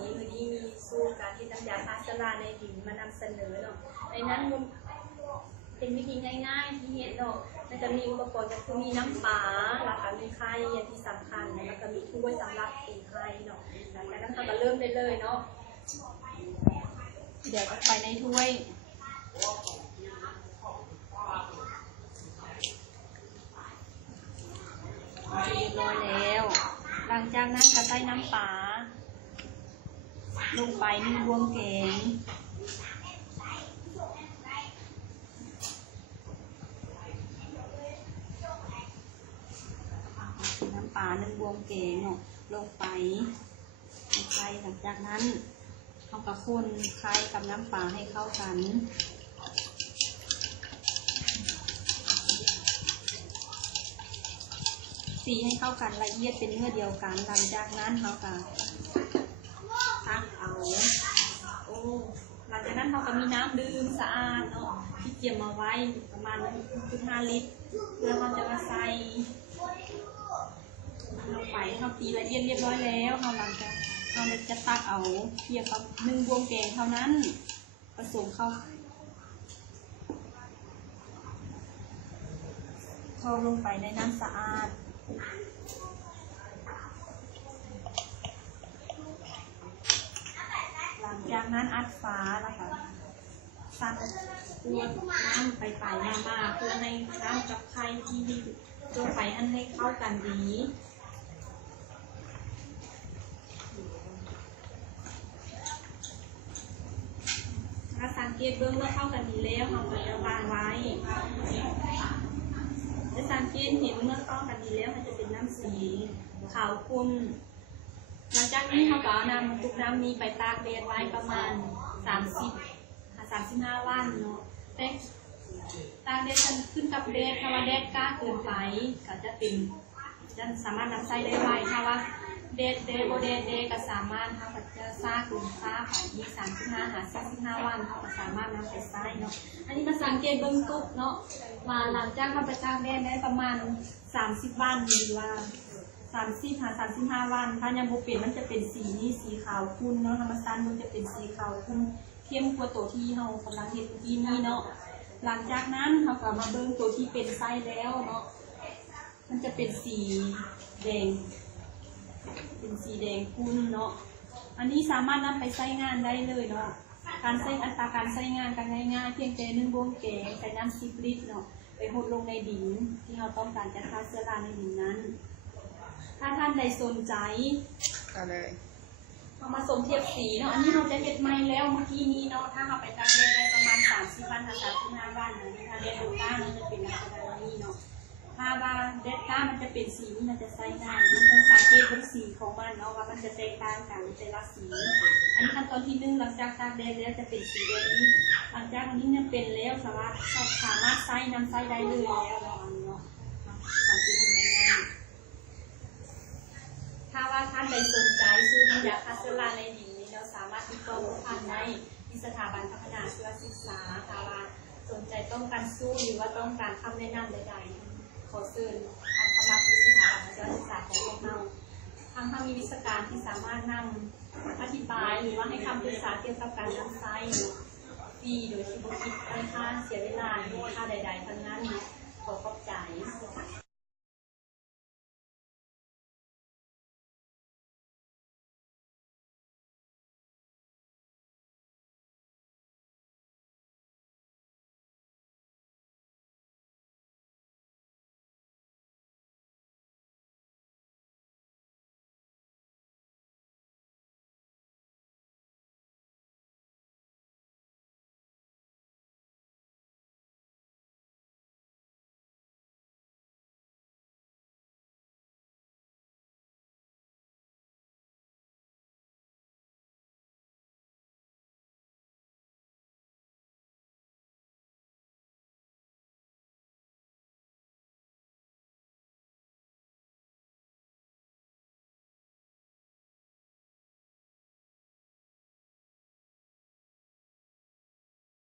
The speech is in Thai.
นี้มีสูตรการที่น้ำยาพาสลาในดินมานำเสนอเนาะในนั้นเป็นวิธีง่ายๆที่เห็นเนาะมันจะมีอุปกรณ์ก็คือมีน้ำปลาแล้วก็มีไข่อย่างที่สำคัญแล้วก็มีถ้วยสำหรับตีไข่เนาะหลังจากนั้นเราก็เริ่มได้เลยเนาะเดี๋ยวก็ไปในถ้วยเรียบร้อยแล้วหลังจากนั้นก็ใส่น้ำปลาลงไป1 บวงแกงน้ำปลา1 บวงแกงเนาะลงไปไข่หลังจากนั้นเราก็คนไข่กับน้ำปลาให้เข้ากันตีให้เข้ากันละเอียดเป็นเนื้อเดียวกันหลังจากนั้นเราก็ตักเอาหลังจากนั้นเราก็มีน้ำดื่มสะอาดเนาะที่เตรียมมาไว้ประมาณ 1.5 ลิตรเพื่อเราจะมาใส่ลงไปเราตีละเอียดเรียบร้อยแล้วหลังจากเราจะตักเอาเพียงกับ1 บวงแกงเท่านั้นผสมเข้าลงไปในน้ำสะอาดหลังจากนั้นอัดฝาแล้วค่ะซันตัวน้ำไปมาเพื่อให้น้ำกับไข่ที่ตัวไฟอันให้เข้ากันดีถ้าสังเกตเบื้องเมื่อเข้ากันดีแล้วเราก็จะวางไว้ถ้าสังเกตเห็นเมื่อเข้ากันดีแล้วมันจะเป็นน้ำสีขาวขุ่นหลังจากนี้เราก็นำทุกน้ำนี้ไปตากแดดไว้ประมาณ35 วันเนาะแต่ตากแดดขึ้นกับแดดถ้าว่าแดดกล้าเกินไปก็จะสามารถนำใส่ได้ไวถ้าว่าแดดโบแดดก็สามารถเขาจะซากลงซาไปที่35 วันเขาก็สามารถนำไปใส่เนาะอันนี้มาสังเกตเบื้องต้นเนาะมาหลังจากเขาไปตากแดดได้ประมาณ30 วันหรือว่า35 วันถ้ายังโบเปลี่ยนมันจะเป็นสีนี้สีขาวขุ่นเนาะธรรมชาติมันจะเป็นสีขาวขุ่นเข้มกว่าตัวที่เรากำลังเห็นที่นี่เนาะหลังจากนั้นเราก็มาเบิ่งตัวที่เป็นไส้แล้วเนาะมันจะเป็นสีแดงขุ่นเนาะอันนี้สามารถนำไปใช้งานได้เลยเนาะการใช้อัตราการใช้งานกันง่ายๆเพียงแต่1 บวงแกงใส่น้ำ10 ลิตรเนาะไปหดลงในดินที่เราต้องการจะฆ่าเชื้อราในดินนั้นถ้าท่านใดสนใจก็เลยเอามาสมเทียบสีเนาะอันนี้เราจะเห็ดใหม่แล้วเมื่อกี้นี้เนาะถ้าเราไปตากแดดได้ประมาณ30 วัน35 วันนะถ้าแดดลงก้ามันจะเป็นลักษณะนี้เนาะถ้าว่าแดดก้ามันจะเป็นสีมันจะใส่ง่ายมันต้องสังเกตบนสีของมันเนาะว่ามันจะแตกต่างกันแต่ละสีอันนี้ขั้นตอนที่1หลังจากตากแดดแล้วจะเป็นสีแบบนี้หลังจากนี้เนี่ยเป็นแล้วสามารถใส่น้ำใส่ได้เลยแล้วเนาะสังเกตดูง่ายถ้าว่าท่านใดสนใจซื้อน้ำยาฆ่าเชื้อราในดินนี้เราสามารถติดต่อผ่านได้ที่สถาบันพัฒนาชีวศึกษาถ้าว่าสนใจต้องการสู้หรือว่าต้องการคำแนะนำใดๆขอเชิญท่านเข้ามาที่สถาบันชีวศึกษาของพวกเราทางมีวิชาการที่สามารถนำอธิบายหรือว่าให้คำปรึกษาเกี่ยวกับการนำไส้ฟรีโดยที่ไม่คิดค่าเสียเวลาหรือค่าใดๆทั้งนั้นขอขอบใจ